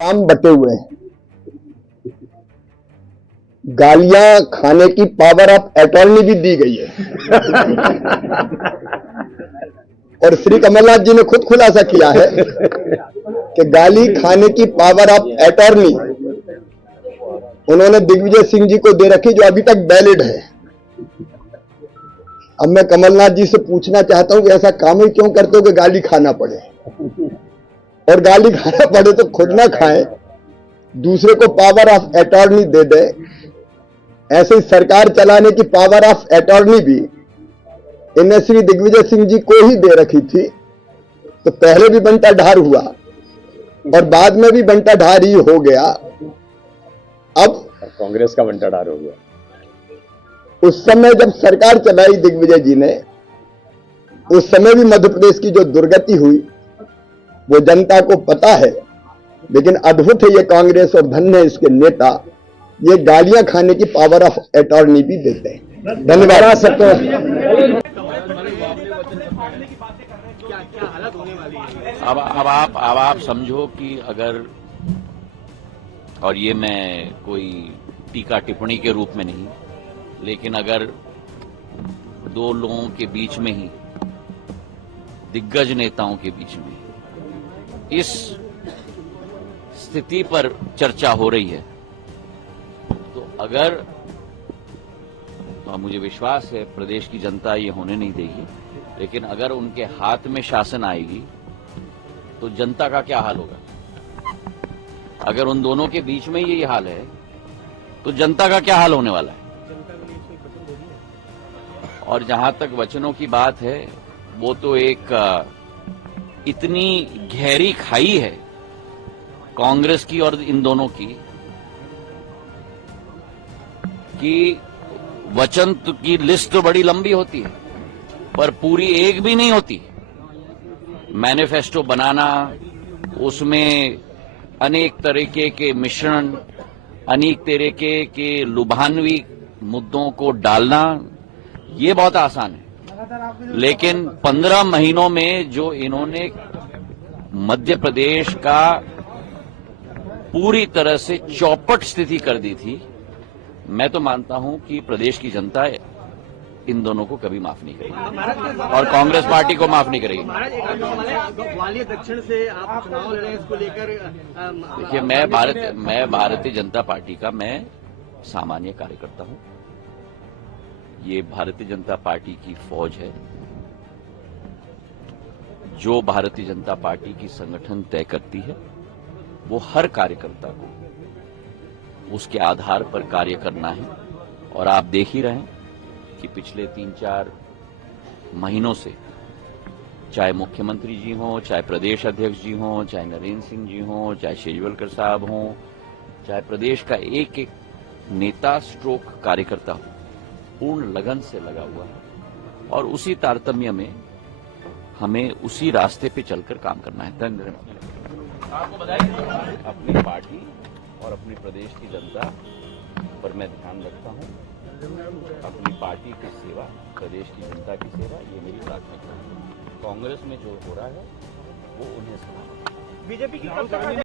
काम बटे हुए हैं। गालियां खाने की पावर ऑफ अटॉर्नी भी दी गई है। और श्री कमलनाथ जी ने खुद खुलासा किया है कि गाली खाने की पावर ऑफ अटॉर्नी उन्होंने दिग्विजय सिंह जी को दे रखी, जो अभी तक वैलिड है। अब मैं कमलनाथ जी से पूछना चाहता हूं कि ऐसा काम ही क्यों करते हो कि गाली खाना पड़े, और गाली खाना पड़े तो खुद ना खाएं, दूसरे को पावर ऑफ अटॉर्नी दे दे। ऐसे ही सरकार चलाने की पावर ऑफ अटॉर्नी भी इन्हें श्री दिग्विजय सिंह जी को ही दे रखी थी। तो पहले भी बंटा ढार हुआ और बाद में भी बंटा ढार ही हो गया। अब कांग्रेस का बंटा ढार हो गया। उस समय जब सरकार चलाई दिग्विजय जी ने, उस समय भी मध्य प्रदेश की जो दुर्गति हुई वो जनता को पता है। लेकिन अद्भुत है ये कांग्रेस, और धन्य है इसके नेता, ये गालियां खाने की पावर ऑफ अटॉर्नी भी देते हैं। धन्यवाद सबको। अब आप समझो कि अगर, और ये मैं कोई टीका टिप्पणी के रूप में नहीं, लेकिन अगर दो लोगों के बीच में ही, दिग्गज नेताओं के बीच में इस स्थिति पर चर्चा हो रही है, तो अगर, मुझे विश्वास है प्रदेश की जनता ये होने नहीं देगी, लेकिन अगर उनके हाथ में शासन आएगी तो जनता का क्या हाल होगा? अगर उन दोनों के बीच में यही हाल है तो जनता का क्या हाल होने वाला है? और जहां तक वचनों की बात है, वो तो एक इतनी गहरी खाई है कांग्रेस की और इन दोनों की, कि वचन की लिस्ट तो बड़ी लंबी होती है पर पूरी एक भी नहीं होती। मैनिफेस्टो बनाना, उसमें अनेक तरीके के मिश्रण, अनेक तरीके के लुभानवी मुद्दों को डालना, ये बहुत आसान है। लेकिन 15 महीनों में जो इन्होंने मध्य प्रदेश का पूरी तरह से चौपट स्थिति कर दी थी, मैं तो मानता हूं कि प्रदेश की जनता इन दोनों को कभी माफ नहीं करेगी और कांग्रेस पार्टी को माफ नहीं करेगी। ग्वालियर दक्षिण से आप चुनाव लड़ रहे हैं, इसको लेकर देखिए, मैं भारतीय जनता पार्टी का मैं सामान्य कार्यकर्ता हूं। ये भारतीय जनता पार्टी की फौज है। जो भारतीय जनता पार्टी की संगठन तय करती है वो हर कार्यकर्ता को उसके आधार पर कार्य करना है। और आप देख ही रहे हैं कि पिछले 3-4 महीनों से, चाहे मुख्यमंत्री जी हों, चाहे प्रदेश अध्यक्ष जी हों, चाहे नरेंद्र सिंह जी हों, चाहे शेजवलकर साहब हों, चाहे प्रदेश का एक एक नेता स्ट्रोक कार्यकर्ता हो, पूर्ण लगन से लगा हुआ है। और उसी तारतम्य में हमें उसी रास्ते पे चलकर काम करना है। धन्यवाद। आपको बताइए, अपनी पार्टी और अपने प्रदेश की जनता पर मैं ध्यान रखता हूं। अपनी पार्टी की सेवा, प्रदेश की जनता की सेवा, ये मेरी प्राथमिकता है। कांग्रेस में जो हो रहा है वो उन्हें बीजेपी की